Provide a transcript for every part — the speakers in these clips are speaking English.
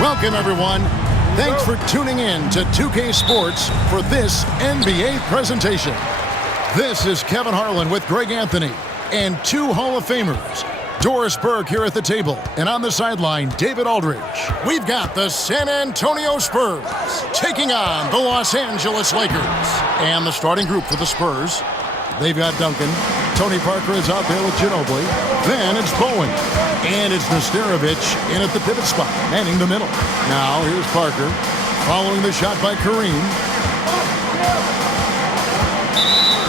Welcome, everyone. Thanks for tuning in to 2K Sports for this NBA presentation. This is Kevin Harlan with Greg Anthony and two Hall of Famers. Doris Burke here at the table, and on the sideline, David Aldridge. We've got the San Antonio Spurs taking on the Los Angeles Lakers. And the starting group for the Spurs, they've got Duncan. Tony Parker is out there with Ginobili. Then it's Bowen. And it's Nesterovic in at the pivot spot, manning the middle. Now here's Parker, following the shot by Kareem.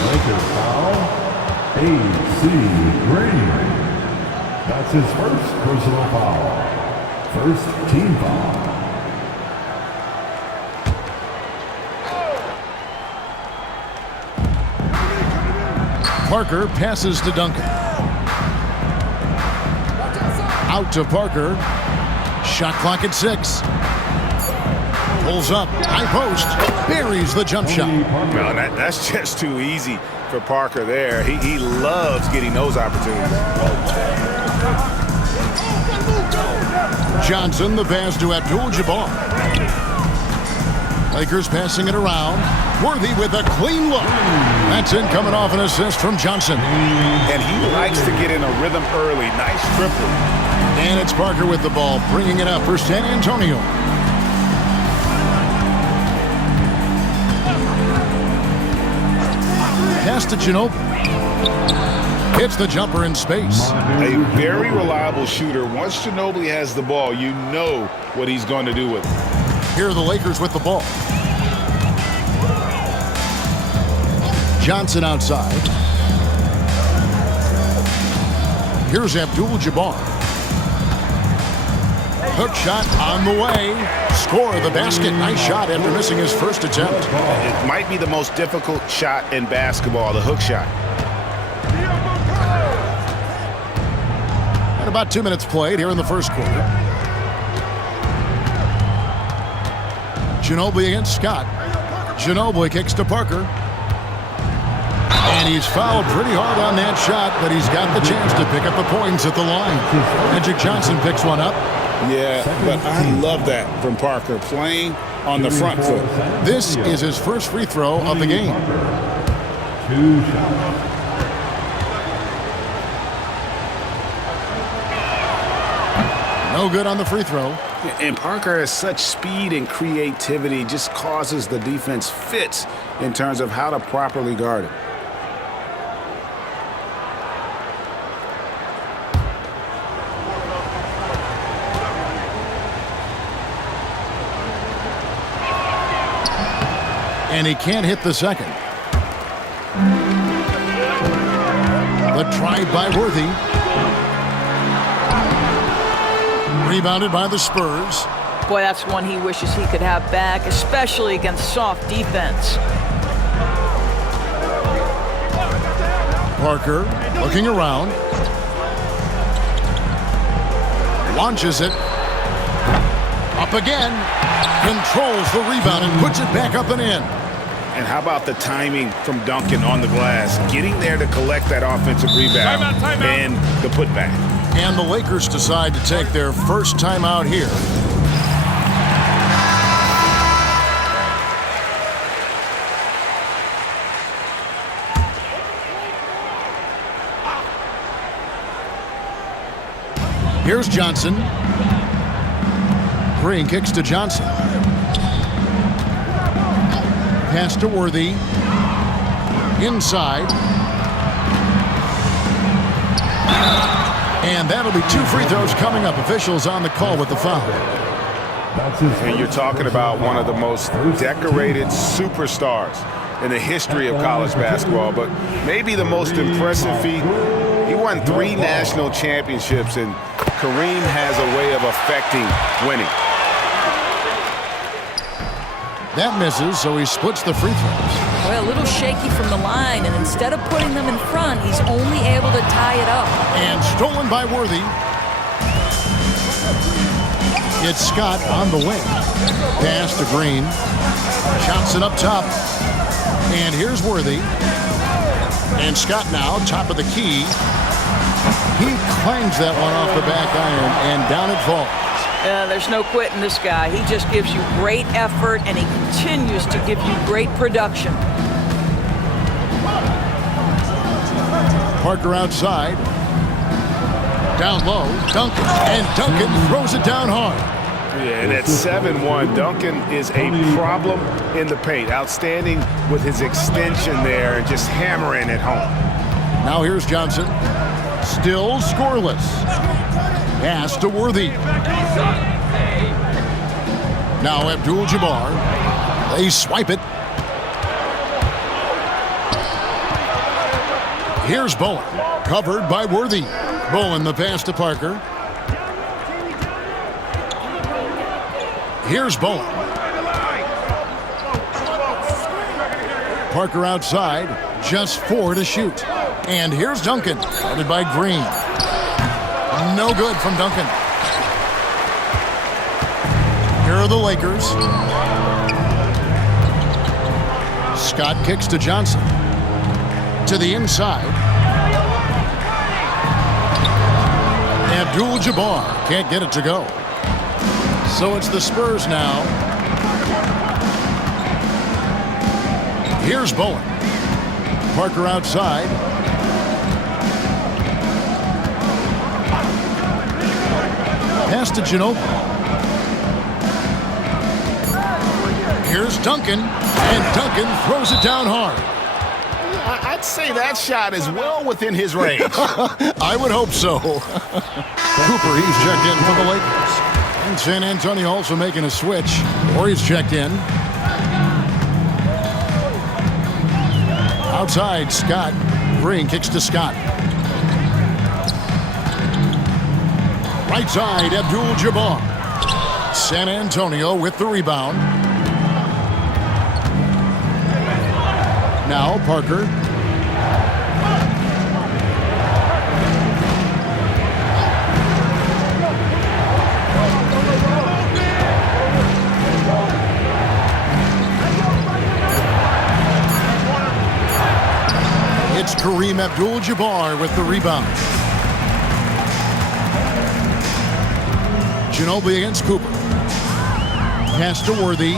Lakers foul, A.C. Green. That's his first personal foul. First team foul. Parker passes to Duncan. Out to Parker. Shot clock at 6. Pulls up, high post, buries the jump shot. No, that's just too easy for Parker there. He loves getting those opportunities. Johnson, the pass to Abdul-Jabbar. Lakers passing it around. Worthy with a clean look. That's in, coming off an assist from Johnson. And he likes to get in a rhythm early. Nice triple. And it's Parker with the ball, bringing it up for San Antonio. Pass to Ginobili. Hits the jumper in space. A very reliable shooter. Once Ginobili has the ball, you know what he's going to do with it. Here are the Lakers with the ball. Johnson outside. Here's Abdul-Jabbar. Hook shot on the way. Score the basket. Nice shot after missing his first attempt. It might be the most difficult shot in basketball, the hook shot. And about 2 minutes played here in the first quarter. Ginobili against Scott. Ginobili kicks to Parker. And he's fouled pretty hard on that shot, but he's got the chance to pick up the points at the line. Magic Johnson picks one up. Yeah, but I love that from Parker, playing on the front foot. This is his first free throw of the game. 2 shots. No good on the free throw. And Parker has such speed and creativity, just causes the defense fits in terms of how to properly guard it. And he can't hit the second. The drive by Worthy. Rebounded by the Spurs. Boy, that's one he wishes he could have back, especially against soft defense. Parker looking around. Launches it. Up again. Controls the rebound and puts it back up and in. And how about the timing from Duncan on the glass? Getting there to collect that offensive rebound and the putback. And the Lakers decide to take their first timeout here. Here's Johnson. Green kicks to Johnson. Pass to Worthy. Inside. And that'll be 2 free throws coming up. Officials on the call with the foul. And you're talking about one of the most decorated superstars in the history of college basketball, but maybe the most impressive feat. He won 3 national championships, and Kareem has a way of affecting winning. That misses, so he splits the free throws. Boy, a little shaky from the line, and instead of putting them in front, he's only able to tie it up. And stolen by Worthy. It's Scott on the wing. Pass to Green. Johnson up top. And here's Worthy. And Scott now, top of the key. He clangs that one off the back iron, and down it falls. There's no quitting this guy. He just gives you great effort, and he continues to give you great production. Parker outside. Down low, Duncan. And Duncan throws it down hard. Yeah, and at 7-1, Duncan is a problem in the paint. Outstanding with his extension there and just hammering it home. Now here's Johnson. Still scoreless. Pass to Worthy. Now Abdul-Jabbar. They swipe it. Here's Bowen. Covered by Worthy. Bowen the pass to Parker. Here's Bowen. Parker outside. Just 4 to shoot. And here's Duncan. Guarded by Green. No good from Duncan. Here are the Lakers. Scott kicks to Johnson. To the inside. Abdul-Jabbar can't get it to go. So it's the Spurs now. Here's Bowen. Parker outside. Pass to Ginobili. Here's Duncan. And Duncan throws it down hard. I'd say that shot is well within his range. I would hope so. Cooper, he's checked in for the Lakers. And San Antonio also making a switch. Or he's checked in. Outside, Scott. Green kicks to Scott. Right side, Abdul-Jabbar. San Antonio with the rebound. Now Parker. It's Kareem Abdul-Jabbar with the rebound. Ginobili against Cooper. Pass to Worthy.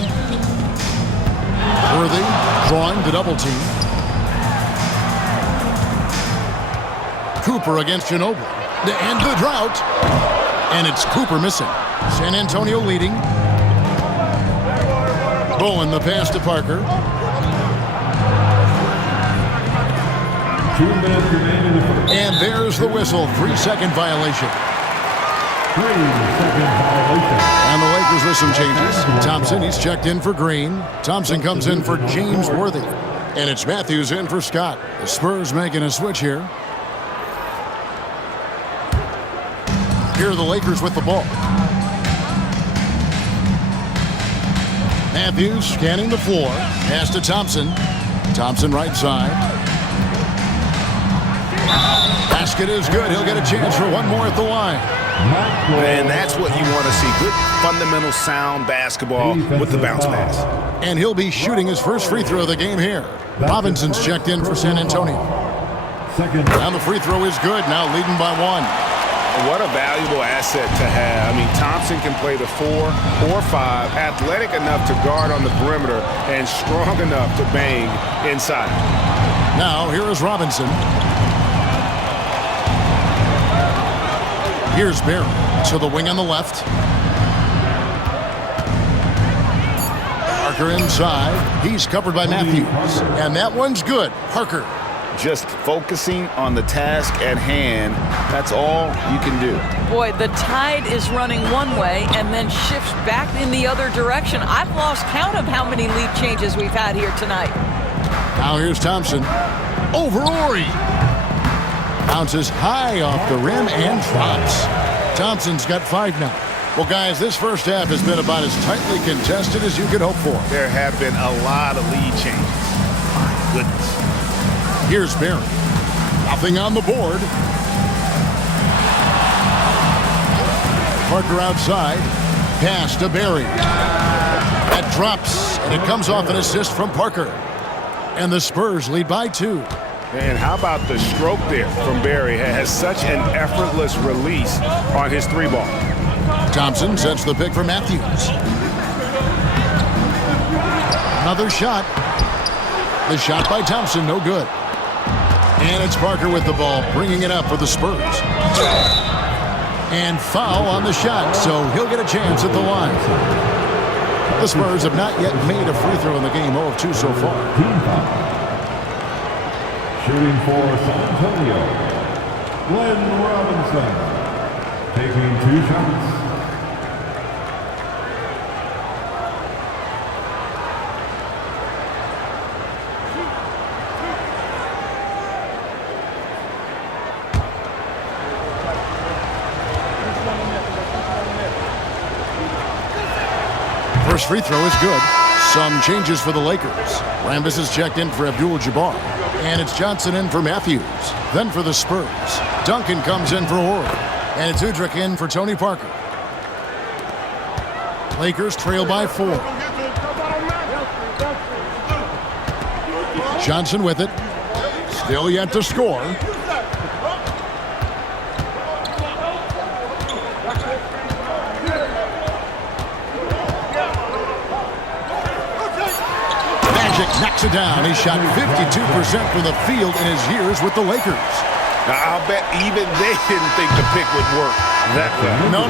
Worthy drawing the double team. Cooper against Ginobili. To end the drought. And it's Cooper missing. San Antonio leading. Bowen the pass to Parker. 2 minutes remaining in the first. And there's the whistle. 3-second violation. 3-second violation. And the Lakers with some changes. Thompson, he's checked in for Green. Thompson comes in for James Worthy. And it's Matthews in for Scott. The Spurs making a switch here. Here are the Lakers with the ball. Matthews scanning the floor. Pass to Thompson. Thompson right side. Basket is good. He'll get a chance for one more at the line. And that's what you want to see. Good fundamental sound basketball with the bounce pass. And he'll be shooting his first free throw of the game here. Robinson's checked in for San Antonio. And the free throw is good. Now leading by 1. What a valuable asset to have. I mean, Thompson can play the 4 or 5, athletic enough to guard on the perimeter and strong enough to bang inside. Now here is Robinson. Here's Barry to the wing on the left. Parker inside. He's covered by Matthews. And that one's good. Parker. Just focusing on the task at hand. That's all you can do. Boy, the tide is running one way and then shifts back in the other direction. I've lost count of how many lead changes we've had here tonight. Now here's Thompson. Over Ori. Bounces high off the rim and drops. Thompson's got 5 now. Well, guys, this first half has been about as tightly contested as you could hope for. There have been a lot of lead changes. My goodness. Here's Barry. Nothing on the board. Parker outside. Pass to Barry. That drops, and it comes off an assist from Parker. And the Spurs lead by 2. And how about the stroke there from Barry? Has such an effortless release on his 3-ball. Thompson sets the pick for Matthews. Another shot. The shot by Thompson, no good. And it's Parker with the ball, bringing it up for the Spurs. And foul on the shot, so he'll get a chance at the line. The Spurs have not yet made a free throw in the game, 0 of 2 so far. Shooting for San Antonio, Glenn Robinson. Taking 2 shots. First free throw is good. Some changes for the Lakers. Rambis is checked in for Abdul-Jabbar. And it's Johnson in for Matthews. Then for the Spurs, Duncan comes in for Horry. And it's Udrih in for Tony Parker. Lakers trail by 4. Johnson with it. Still yet to score. Knocks it down. He shot 52% from the field in his years with the Lakers. Now, I'll bet even they didn't think the pick would work that way. No.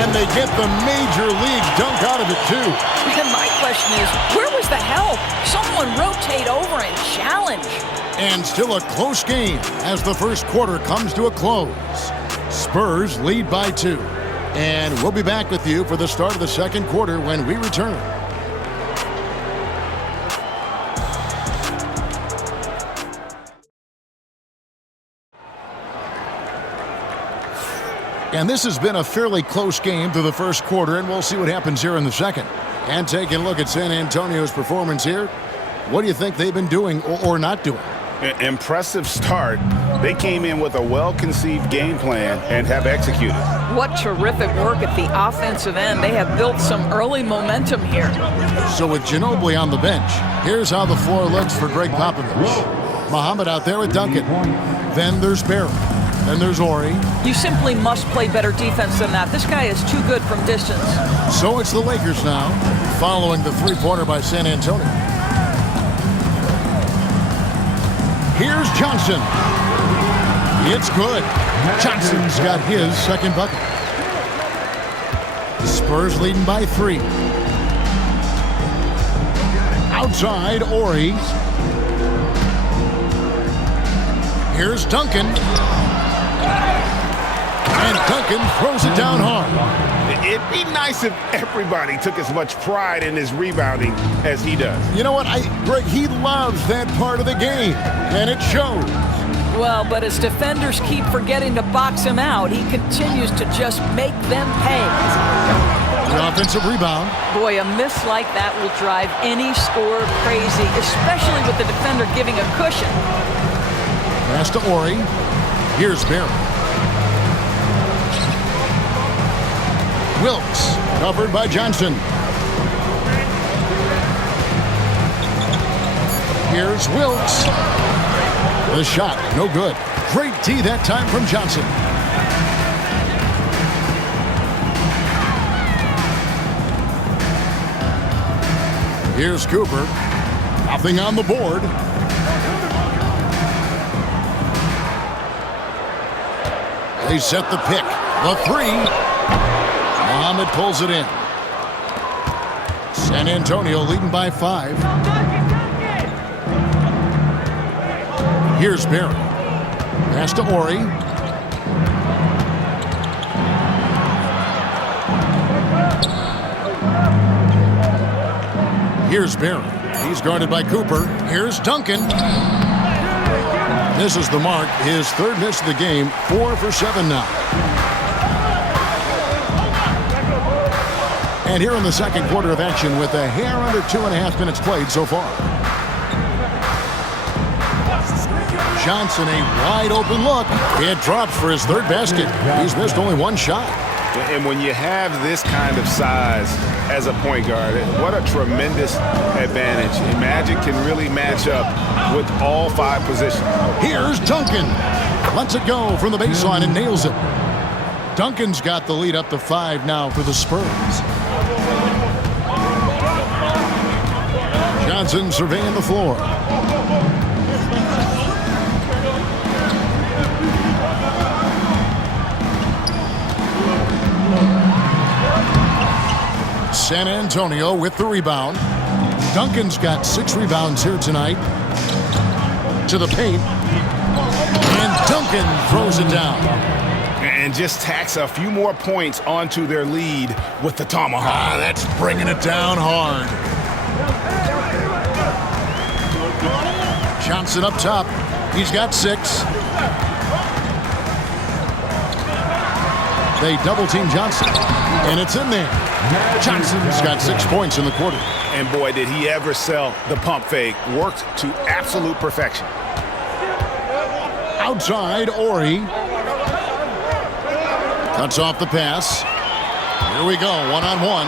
And they get the major league dunk out of it, too. And my question is, where was the help? Someone rotate over and challenge. And still a close game as the first quarter comes to a close. Spurs lead by 2. And we'll be back with you for the start of the second quarter when we return. And this has been a fairly close game through the first quarter, and we'll see what happens here in the second. And taking a look at San Antonio's performance here, what do you think they've been doing or not doing? Impressive start. They came in with a well-conceived game plan and have executed. What terrific work at the offensive end. They have built some early momentum here. So with Ginobili on the bench, here's how the floor looks for Greg Popovich. Muhammad out there with Duncan. Then there's Barrett. Then there's Horry. You simply must play better defense than that. This guy is too good from distance. So it's the Lakers now, following the three-pointer by San Antonio. Here's Johnson. It's good. Johnson's got his second bucket. The Spurs leading by 3. Outside, Horry. Here's Duncan. And Duncan throws it down hard. It'd be nice if everybody took as much pride in his rebounding as he does. You know what, Greg, he loves that part of the game, and it shows. Well, but as defenders keep forgetting to box him out, he continues to just make them pay. The offensive rebound. Boy, a miss like that will drive any scorer crazy, especially with the defender giving a cushion. Pass to Horry. Here's Barrett. Wilkes, covered by Johnson. Here's Wilkes. The shot, no good. Great D that time from Johnson. Here's Cooper. Nothing on the board. They set the pick. The 3. Muhammad pulls it in. San Antonio leading by 5. Here's Barrett. Pass to Horry. Here's Barrett. He's guarded by Cooper. Here's Duncan. This is the mark. His third miss of the game. 4 for 7 now. And here in the second quarter of action with a hair under 2.5 minutes played so far. Johnson, a wide open look. It drops for his third basket. He's missed only 1 shot. And when you have this kind of size as a point guard, what a tremendous advantage. Magic can really match up with all 5 positions. Here's Duncan. Lets it go from the baseline and nails it. Duncan's got the lead up to 5 now for the Spurs. Johnson surveying the floor. San Antonio with the rebound. Duncan's got 6 rebounds here tonight. To the paint. And Duncan throws it down. And just tacks a few more points onto their lead with the tomahawk. That's bringing it down hard. Johnson up top. He's got 6. They double-team Johnson. And it's in there. Johnson's got 6 points in the quarter. And boy, did he ever sell the pump fake. Worked to absolute perfection. Outside, Ori. Cuts off the pass. Here we go, one-on-one.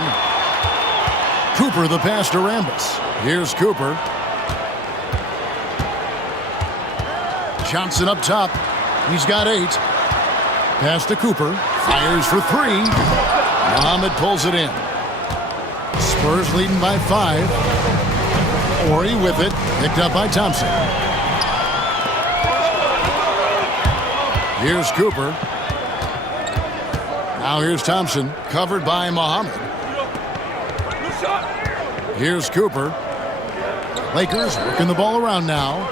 Cooper the pass to Rambis. Here's Cooper. Johnson up top. He's got 8. Pass to Cooper. Fires for 3. Muhammad pulls it in. Spurs leading by 5. Ori with it. Picked up by Thompson. Here's Cooper. Now here's Thompson. Covered by Muhammad. Here's Cooper. Lakers working the ball around now.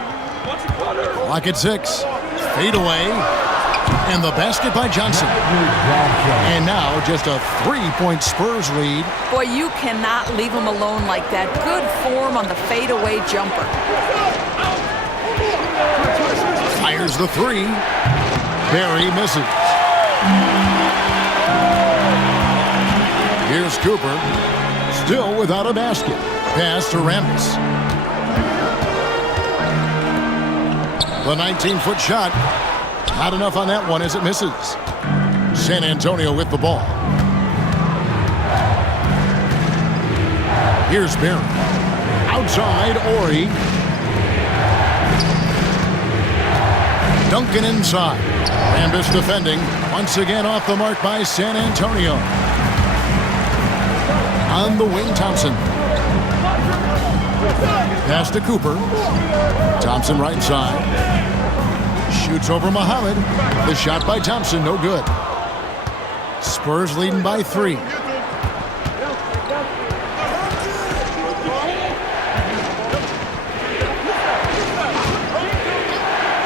Clock at 6. Fade away. And the basket by Johnson. And now just a 3-point Spurs lead. Boy, you cannot leave him alone like that. Good form on the fadeaway jumper. Fires the 3. Barry misses. Here's Cooper. Still without a basket. Pass to Rambis. The 19-foot shot. Not enough on that one as it misses. San Antonio with the ball. Here's Barry. Outside, Ori. Duncan inside. Rambis defending. Once again off the mark by San Antonio. On the wing, Thompson. Pass to Cooper. Thompson right side. Shoots over Muhammad. The shot by Thompson, no good. Spurs leading by 3.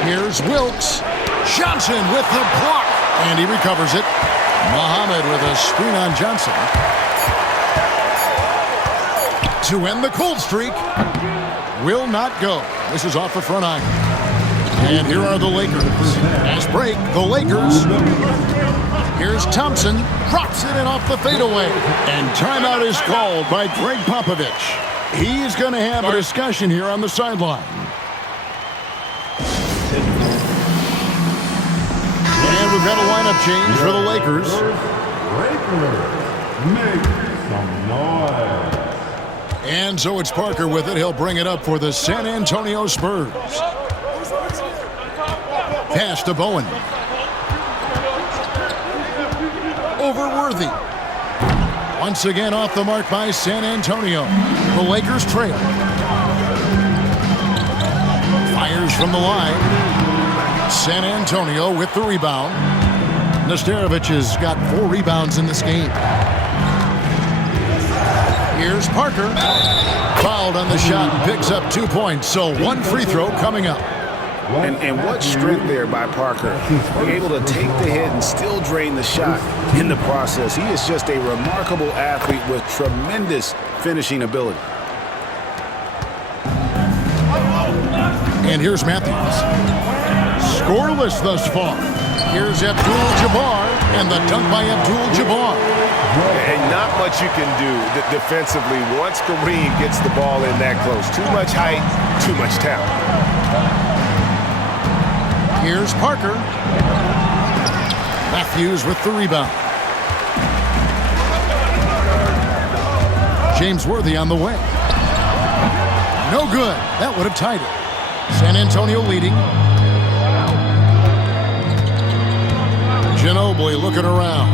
Here's Wilkes. Johnson with the block. And he recovers it. Muhammad with a screen on Johnson. To end the cold streak. Will not go. This is off the front iron. And here are the Lakers. Fast break, the Lakers. Here's Thompson. Drops it in off the fadeaway. And timeout is called by Greg Popovich. He's going to have a discussion here on the sideline. And we've got a lineup change for the Lakers. Make some noise. And so it's Parker with it. He'll bring it up for the San Antonio Spurs. Pass to Bowen. Over Worthy. Once again off the mark by San Antonio. The Lakers trail. Fires from the line. San Antonio with the rebound. Nesterovic has got 4 rebounds in this game. Here's Parker. Fouled on the shot and picks up 2 points. So 1 free throw coming up. And what strength there by Parker. Able to take the hit and still drain the shot in the process. He is just a remarkable athlete with tremendous finishing ability. And here's Matthews. Scoreless thus far. Here's Abdul-Jabbar, and the dunk by Abdul-Jabbar. And not much you can do defensively once Kareem gets the ball in that close. Too much height, too much talent. Here's Parker. Matthews with the rebound. James Worthy on the way. No good. That would have tied it. San Antonio leading. Ginobili looking around.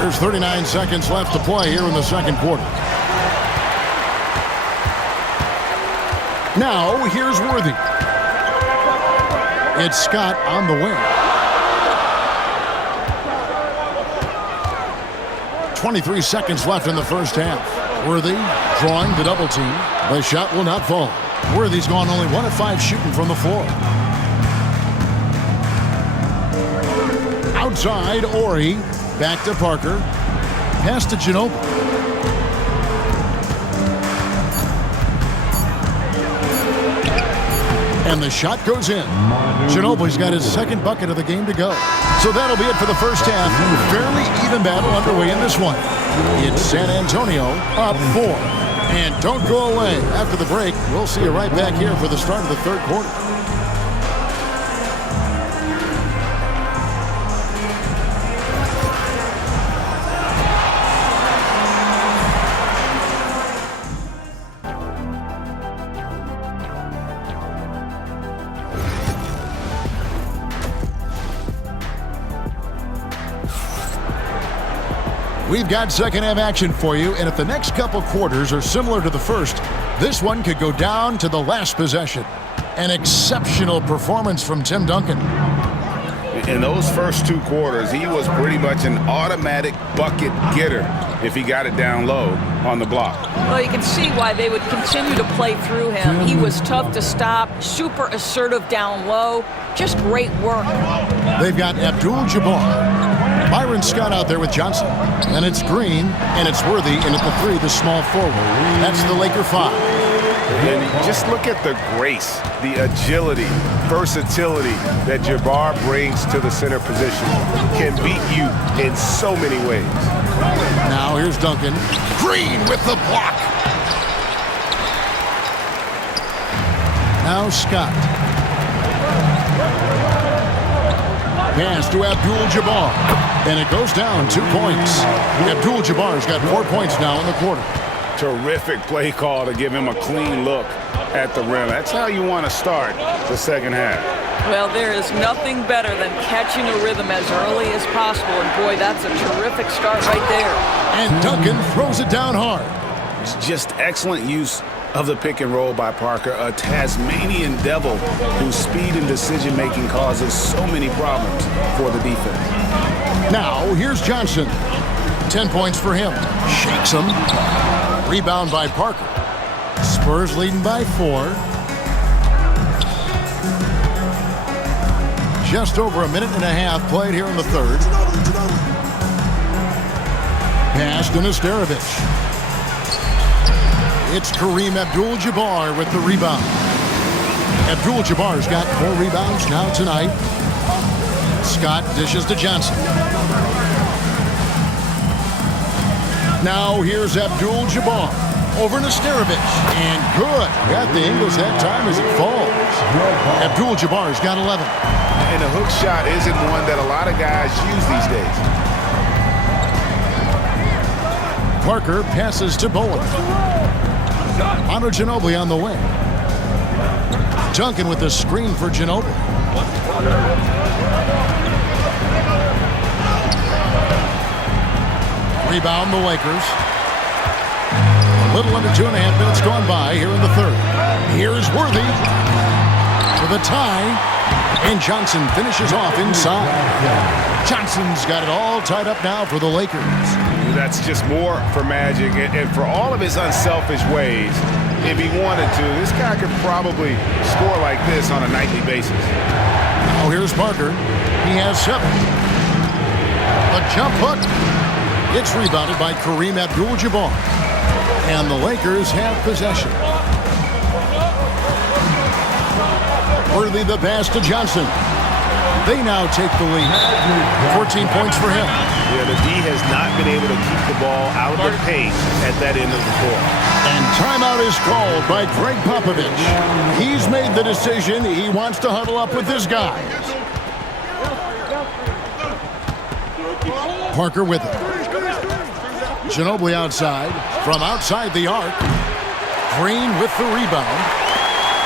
There's 39 seconds left to play here in the second quarter. Now, here's Worthy. It's Scott on the wing. 23 seconds left in the first half. Worthy drawing the double team. The shot will not fall. Worthy's gone only 1 of 5 shooting from the floor. Outside, Ori. Back to Parker. Pass to Ginobili. And the shot goes in. Ginobili's got his second bucket of the game to go. So that'll be it for the first half. Fairly even battle underway in this one. It's San Antonio up 4. And don't go away. After the break, we'll see you right back here for the start of the third quarter. We've got second half action for you, and if the next couple quarters are similar to the first, this one could go down to the last possession. An exceptional performance from Tim Duncan. In those first 2 quarters, he was pretty much an automatic bucket getter if he got it down low on the block. Well, you can see why they would continue to play through him. He was tough to stop, super assertive down low. Just great work. They've got Abdul-Jabbar. Byron Scott out there with Johnson. And it's Green, and it's Worthy, and at the 3, the small forward. That's the Laker 5. And just look at the grace, the agility, versatility that Jabbar brings to the center position. Can beat you in so many ways. Now here's Duncan. Green with the block. Now Scott. Pass to Abdul-Jabbar. And it goes down 2 points. Abdul-Jabbar's got 4 points now in the quarter. Terrific play call to give him a clean look at the rim. That's how you want to start the second half. Well, there is nothing better than catching a rhythm as early as possible. And boy, that's a terrific start right there. And Duncan throws it down hard. It's just excellent use of the pick and roll by Parker, a Tasmanian devil whose speed and decision-making causes so many problems for the defense. Now, here's Johnson. 10 points for him. Shakes him. Rebound by Parker. Spurs leading by 4. Just over a minute and a half played here in the third. Pass to Nesterovic. It's Kareem Abdul-Jabbar with the rebound. Abdul-Jabbar's got 4 rebounds now tonight. Scott dishes to Johnson. Now here's Abdul-Jabbar over Nesterovic. And good. Got the Ingles that time as it falls. Abdul-Jabbar's got 11. And the hook shot isn't one that a lot of guys use these days. Parker passes to Bowen. Onto Ginobili on the wing. Duncan with the screen for Ginobili. Rebound the Lakers. A little under 2.5 minutes gone by here in the third. Here's Worthy for the tie. And Johnson finishes off inside. Johnson's got it all tied up now for the Lakers. That's just more for Magic. And for all of his unselfish ways, if he wanted to, this guy could probably score like this on a nightly basis. Now here's Parker. He has 7. A jump hook. It's rebounded by Kareem Abdul-Jabbar. And the Lakers have possession. Worthy the pass to Johnson. They now take the lead. 14 points for him. Yeah, the D has not been able to keep the ball out of the paint at that end of the court. And timeout is called by Greg Popovich. He's made the decision. He wants to huddle up with his guys. Parker with it. Ginobili outside. From outside the arc. Green with the rebound.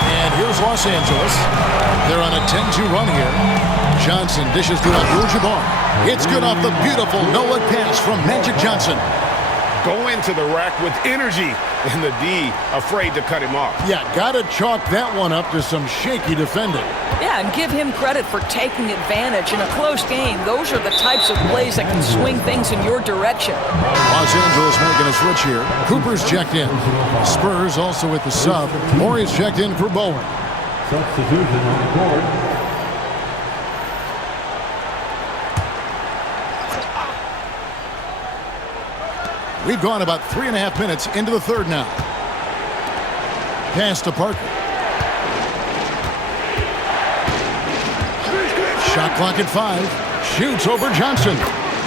And here's Los Angeles. They're on a 10-2 run here. Johnson dishes to Abdul-Jabbar. It's good off the beautiful no-look pass from Magic Johnson. Go into the rack with energy, and the D afraid to cut him off. Yeah, got to chalk that one up to some shaky defending. Yeah, and give him credit for taking advantage in a close game. Those are the types of plays that can swing things in your direction. Los Angeles making a switch here. Cooper's checked in. Spurs also with the sub. Morey's checked in for Bowen. Substitution on the court. We've gone about 3.5 minutes into the third now. Pass to Parker. Shot clock at 5. Shoots over Johnson.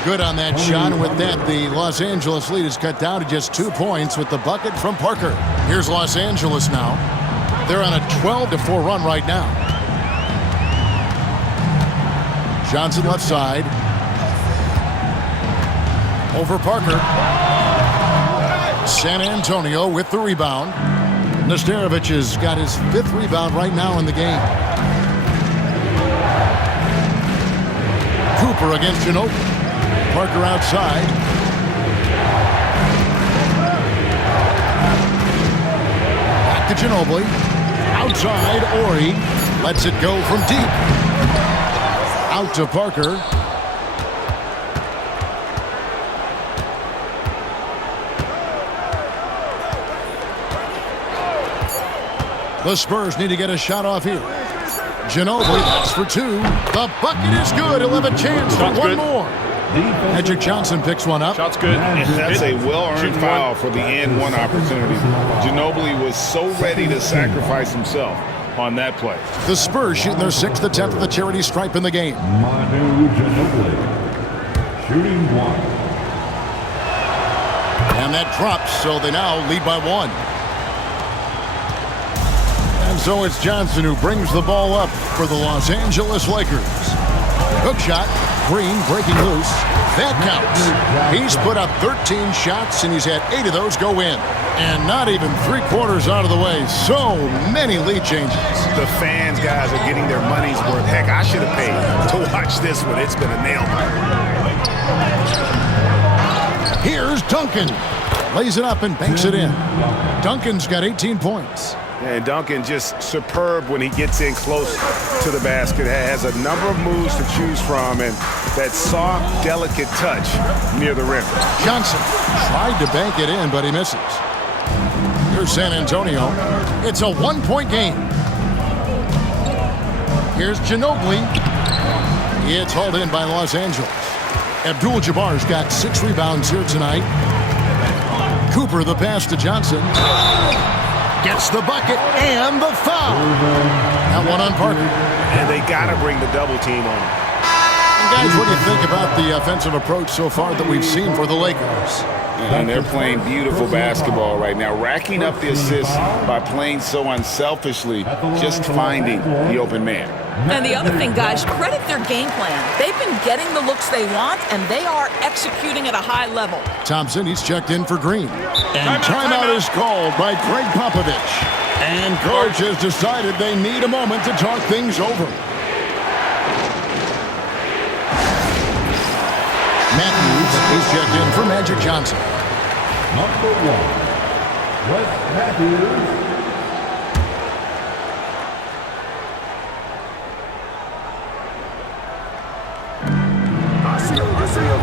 Good on that shot, and with that, the Los Angeles lead is cut down to just 2 points with the bucket from Parker. Here's Los Angeles now. They're on a 12-4 run right now. Johnson left side. Over Parker. San Antonio with the rebound. Nesterovic has got his 5th rebound right now in the game. Cooper against Ginobili. Parker outside. Back to Ginobili. Outside, Ori lets it go from deep. Out to Parker. The Spurs need to get a shot off here. Ginobili, that's for 2. The bucket is good. He'll have a chance for one more. Magic Johnson picks one up. Shot's good. That's a well-earned foul for the and-one opportunity. Ginobili was so ready to sacrifice himself on that play. The Spurs shooting their 6th attempt at the charity stripe in the game. Manu Ginobili. Shooting 1. And that drops, so they now lead by 1. And so it's Johnson who brings the ball up for the Los Angeles Lakers. Hook shot. Green breaking loose. That counts. He's put up 13 shots, and he's had 8 of those go in. And not even 3/4 out of the way. So many lead changes. The fans, guys, are getting their money's worth. Heck, I should have paid to watch this one. It's been a nail-biter. Here's Duncan. Lays it up and banks it in. Duncan's got 18 points. And Duncan just superb when he gets in close to the basket. Has a number of moves to choose from, and that soft, delicate touch near the rim. Johnson tried to bank it in, but he misses. Here's San Antonio. It's a 1-point game. Here's Ginobili. It's hauled in by Los Angeles. Abdul-Jabbar's got 6 rebounds here tonight. Cooper the pass to Johnson. Gets the bucket and the foul. That one on Parker. And they got to bring the double team on. And guys, what do you think about the offensive approach so far that we've seen for the Lakers? And they're playing beautiful basketball right now, racking up the assists by playing so unselfishly, just finding the open man. And the other thing, guys, credit their game plan. They've been getting the looks they want, and they are executing at a high level. Thompson, he's checked in for Green. And timeout is called by Greg Popovich. And coach has decided they need a moment to talk things over. Matthews, he's checked in for Magic Johnson. Number 1. Wes Matthews.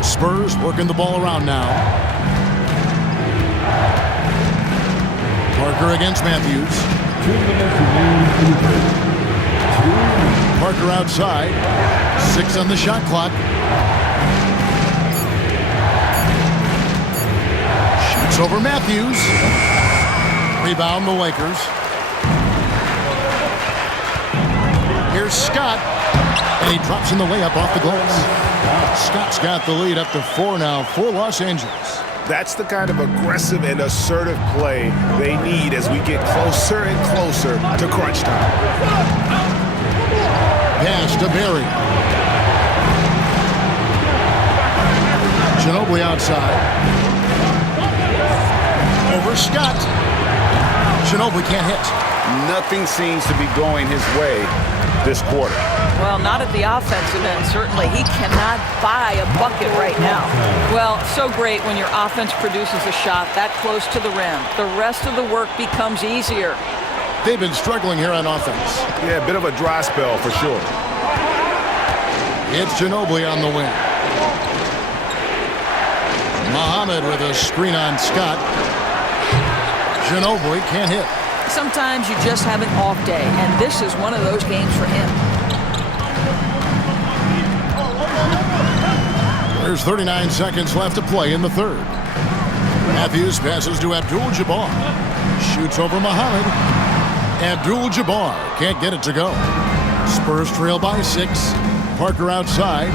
Spurs working the ball around now. Parker against Matthews. 2 minutes remaining. Parker outside. 6 on the shot clock. Shoots over Matthews. Rebound the Lakers. Here's Scott. And he drops in the layup off the glass. Scott's got the lead up to 4 now for Los Angeles. That's the kind of aggressive and assertive play they need as we get closer and closer to crunch time. Pass to Barry. Ginobili outside. Over Scott. Ginobili can't hit. Nothing seems to be going his way this quarter. Well, not at the offensive end, certainly. He cannot buy a bucket right now. Well, so great when your offense produces a shot that close to the rim. The rest of the work becomes easier. They've been struggling here on offense. Yeah, a bit of a dry spell for sure. It's Ginobili on the wing. Muhammad with a screen on Scott. Ginobili can't hit. Sometimes you just have an off day, and this is one of those games for him. There's 39 seconds left to play in the third. Matthews passes to Abdul-Jabbar. Shoots over Muhammad. Abdul-Jabbar can't get it to go. Spurs trail by 6. Parker outside.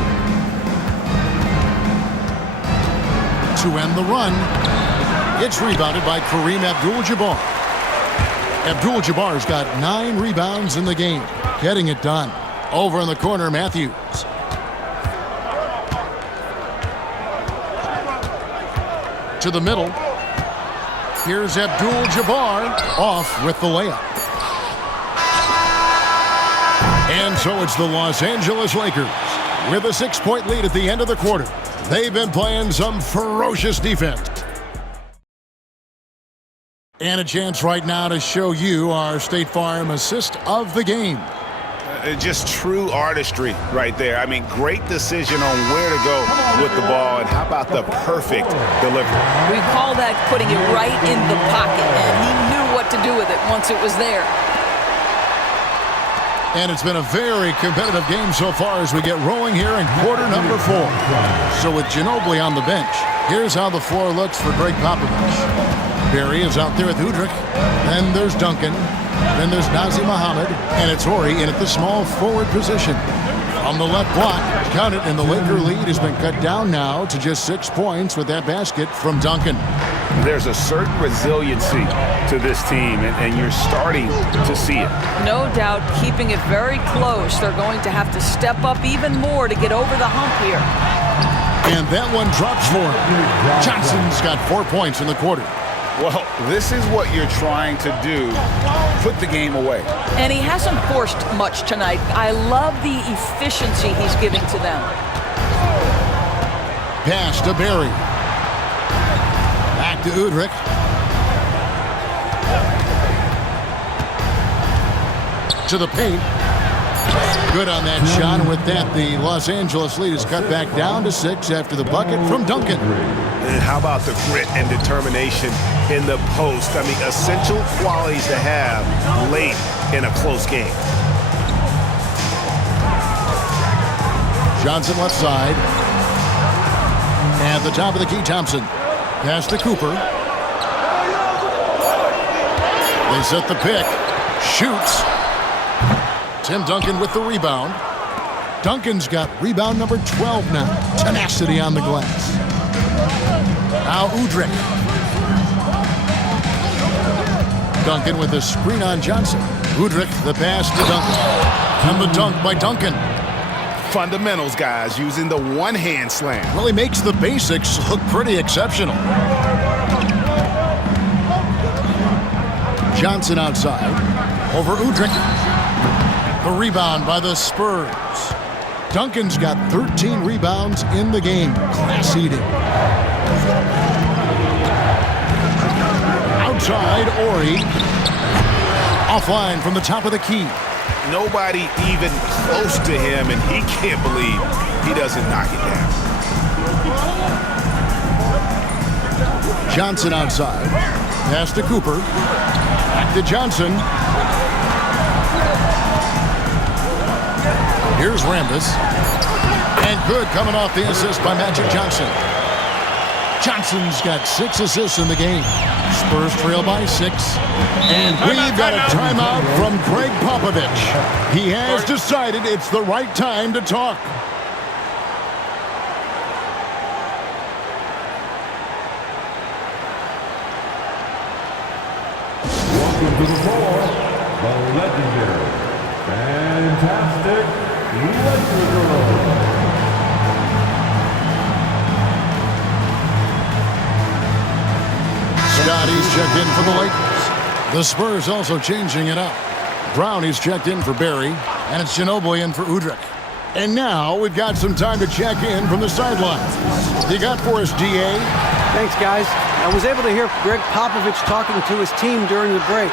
To end the run. It's rebounded by Kareem Abdul-Jabbar. Abdul-Jabbar's got 9 rebounds in the game. Getting it done. Over in the corner, Matthews. To the middle. Here's Abdul-Jabbar off with the layup. And so it's the Los Angeles Lakers with a 6-point lead at the end of the quarter. They've been playing some ferocious defense. And a chance right now to show you our State Farm assist of the game. Just true artistry right there. I mean, great decision on where to go with the ball, and how about the perfect delivery? We call that putting it right in the pocket, and he knew what to do with it once it was there. And it's been a very competitive game so far as we get rolling here in quarter number 4. So with Ginobili on the bench, here's how the floor looks for Greg Popovich. Barry is out there with Udrich. Then there's Duncan. Then there's Nazr Mohammed. And it's Horry in at the small forward position. On the left block, count it, and the Laker lead has been cut down now to just 6 points with that basket from Duncan. There's a certain resiliency to this team, and you're starting to see it. No doubt, keeping it very close. They're going to have to step up even more to get over the hump here. And that one drops for him. Johnson's got 4 points in the quarter. Well, this is what you're trying to do, put the game away. And he hasn't forced much tonight. I love the efficiency he's giving to them. Pass to Barry. Back to Udrich. To the paint. Good on that shot, and with that, the Los Angeles lead is cut back down to 6 after the bucket from Duncan. And how about the grit and determination in the post? I mean, essential qualities to have late in a close game. Johnson left side. At the top of the key, Thompson. Pass to Cooper. They set the pick. Shoots. Tim Duncan with the rebound. Duncan's got rebound number 12 now. Tenacity on the glass. Now Udrich. Duncan with a screen on Johnson. Udrich, the pass to Duncan. And the dunk by Duncan. Fundamentals, guys, using the one-hand slam. Well, he makes the basics look pretty exceptional. Johnson outside. Over Udrich. The rebound by the Spurs. Duncan's got 13 rebounds in the game. Class eating. Outside, Horry. Offline from the top of the key. Nobody even close to him, and he can't believe he doesn't knock it down. Johnson outside. Pass to Cooper. Back to Johnson. Here's Rambis. And good coming off the assist by Magic Johnson. Johnson's got 6 assists in the game. Spurs trail by 6. And we've got a timeout from Greg Popovich. He has decided it's the right time to talk. Welcome to the floor, the legendary, fantastic Lakers. Scotty's checked in for the Lakers. The Spurs also changing it up. Brown is checked in for Barry, and it's Ginobili in for Udrih. And now we've got some time to check in from the sideline. You got for us, DA? Thanks, guys. I was able to hear Greg Popovich talking to his team during the break.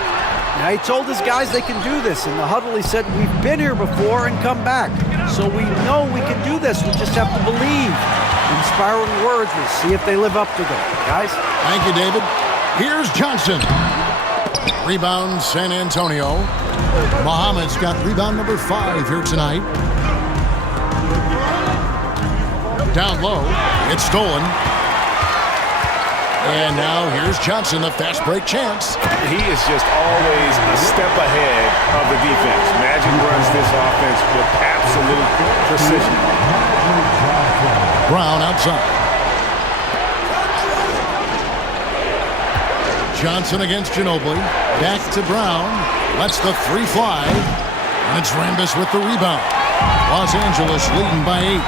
Now, he told his guys they can do this. In the huddle, he said, we've been here before and come back. So we know we can do this. We just have to believe. Inspiring words. We'll see if they live up to them. Guys? Thank you, David. Here's Johnson. Rebound, San Antonio. Muhammad's got rebound number 5 here tonight. Down low. It's stolen. And now here's Johnson, a fast break chance. He is just always a step ahead of the defense. Magic runs this offense with absolute precision. Brown outside. Johnson against Ginobili. Back to Brown. Lets the 3 fly. And it's Rambis with the rebound. Los Angeles leading by 8.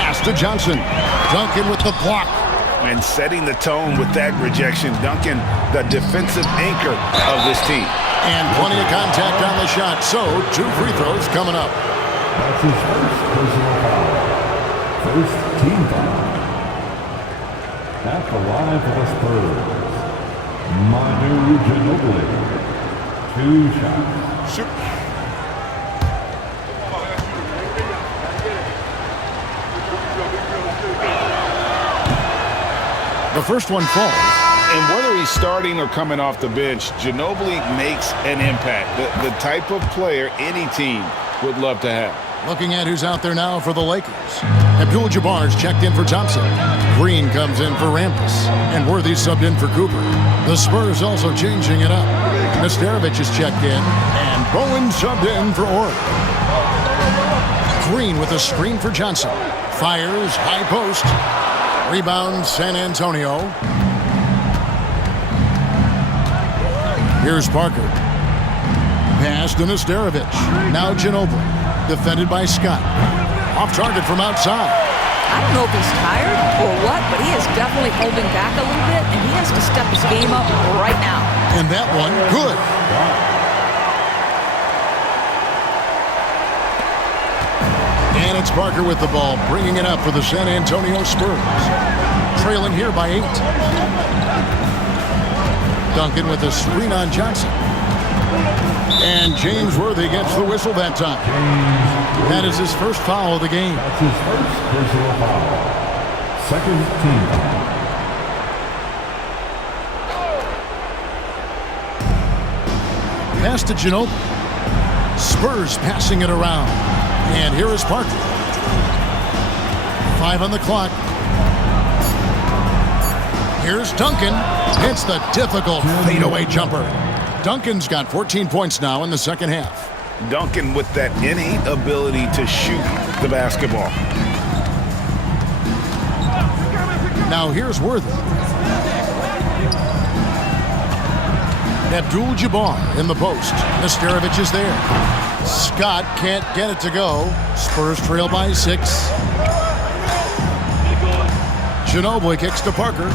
Pass to Johnson. Duncan with the block. And setting the tone with that rejection. Duncan, the defensive anchor of this team. And plenty of contact on the shot. So 2 free throws coming up. That's his first personal foul. First team foul. At the line for the Spurs, Manu Ginobili. 2 shots. The first one falls. And whether he's starting or coming off the bench, Ginobili makes an impact. The type of player any team would love to have. Looking at who's out there now for the Lakers. Abdul-Jabbar's checked in for Thompson. Green comes in for Rambis. And Worthy subbed in for Cooper. The Spurs also changing it up. Nesterovic is checked in. And Bowen subbed in for Orr. Green with a screen for Johnson. Fires, high post. Rebound, San Antonio. Here's Parker. Pass to Nesterovic. Now Ginobili. Defended by Scott. Off target from outside. I don't know if he's tired or what, but he is definitely holding back a little bit, and he has to step his game up right now. And that one, good. And it's Parker with the ball, bringing it up for the San Antonio Spurs. Trailing here by 8. Duncan with a screen on Johnson. And James Worthy gets the whistle that time. That is his first foul of the game. That's his first personal foul. Second team foul. Pass to Ginobili. Spurs passing it around. And here is Parker. 5 on the clock. Here's Duncan. It's the difficult fadeaway jumper. Duncan's got 14 points now in the second half. Duncan with that innate ability to shoot the basketball. Now here's Worthy. Abdul-Jabbar in the post. Nesterovic is there. Scott can't get it to go. Spurs trail by 6. Ginobili kicks to Parker.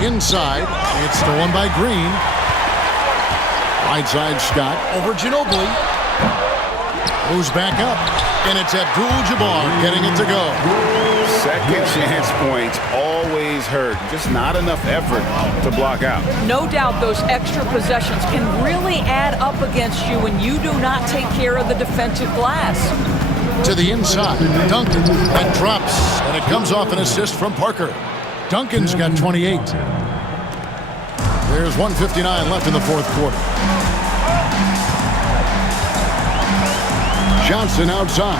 Inside. It's stolen by Green. Right side Scott over Ginobili. Moves back up. And it's Abdul-Jabbar getting it to go. Second chance points always hurt. Just not enough effort to block out. No doubt those extra possessions can really add up against you when you do not take care of the defensive glass. To the inside, Duncan, that drops, and it comes off an assist from Parker. Duncan's got 28. There's 1:59 left in the fourth quarter. Johnson outside.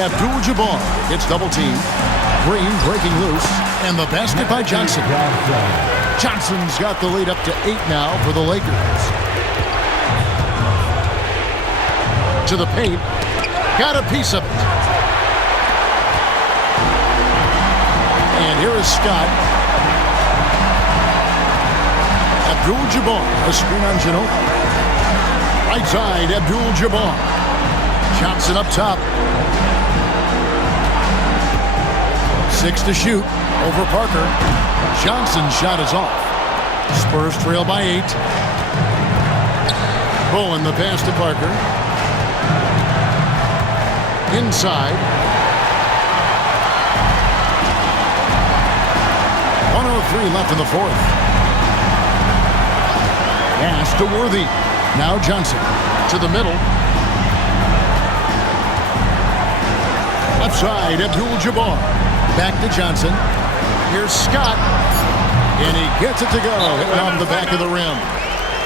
Abdul-Jabbar gets double teamed. Green breaking loose, and the basket by Johnson. Johnson's got the lead up to 8 now for the Lakers. To the paint, got a piece of it. And here is Scott. Abdul-Jabbar, a screen on Ginobili. Right side, Abdul-Jabbar. Johnson up top. 6 to shoot over Parker. Johnson's shot is off. Spurs trail by 8. Bowen the pass to Parker. Inside. 1:03 left in the fourth. Pass to Worthy. Now Johnson to the middle. Left side, Abdul-Jabbar. Back to Johnson. Here's Scott. And he gets it to go. Hitting on the back of the rim.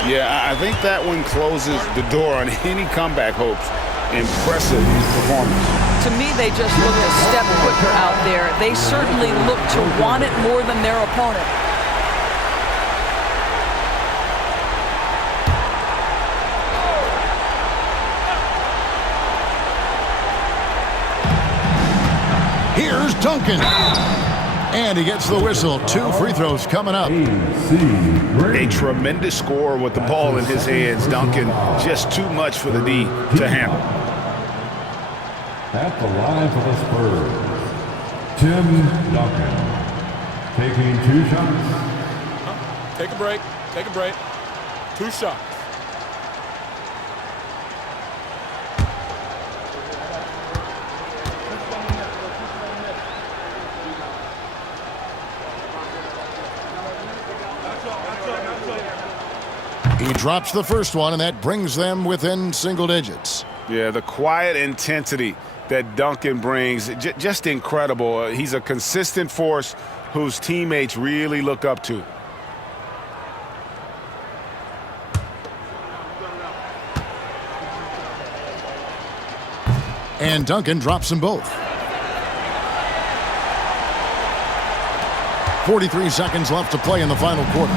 Yeah, I think that one closes the door on any comeback hopes. Impressive performance. To me, they just look a step quicker out there. They certainly look to want it more than their opponent. Here's Duncan. And he gets the whistle. 2 free throws coming up. A tremendous scorer with the ball in his hands. Duncan, just too much for the D to handle. At the line for the Spurs, Tim Duncan, taking 2 shots. Take a break. Take a break. 2 shots. He drops the first one, and that brings them within single digits. Yeah, the quiet intensity that Duncan brings, just incredible. He's a consistent force whose teammates really look up to. And Duncan drops them both. 43 seconds left to play in the final quarter.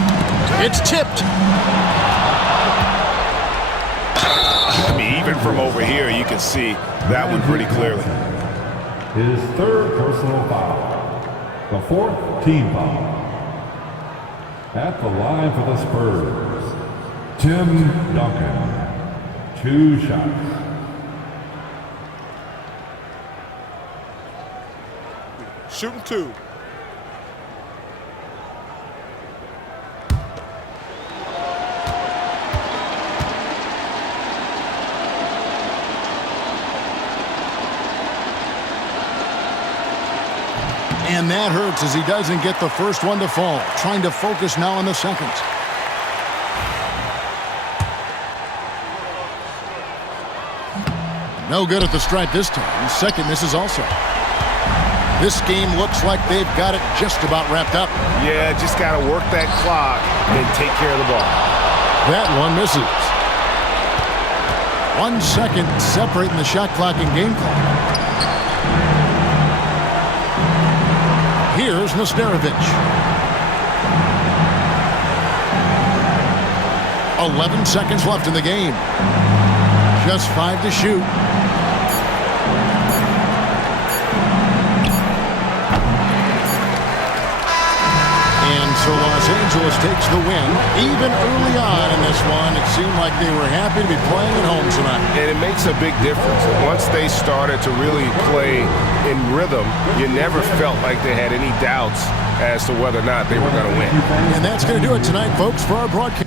It's tipped. Even from over here, you can see that one pretty clearly. His 3rd personal foul. The 4th team foul. At the line for the Spurs, Tim Duncan. 2 shots. Shooting 2. And that hurts as he doesn't get the first one to fall. Trying to focus now on the second. No good at the stripe this time. Second misses also. This game looks like they've got it just about wrapped up. Yeah, just got to work that clock and take care of the ball. That one misses. 1 second separating the shot clock and game clock. Here's Nesterovic. 11 seconds left in the game. Just 5 to shoot. And so Los Angeles takes the win. Even early on in this one, it seemed like they were happy to be playing at home tonight. And it makes a big difference. Once they started to really play in rhythm, you never felt like they had any doubts as to whether or not they were going to win. And that's going to do it tonight, folks, for our broadcast.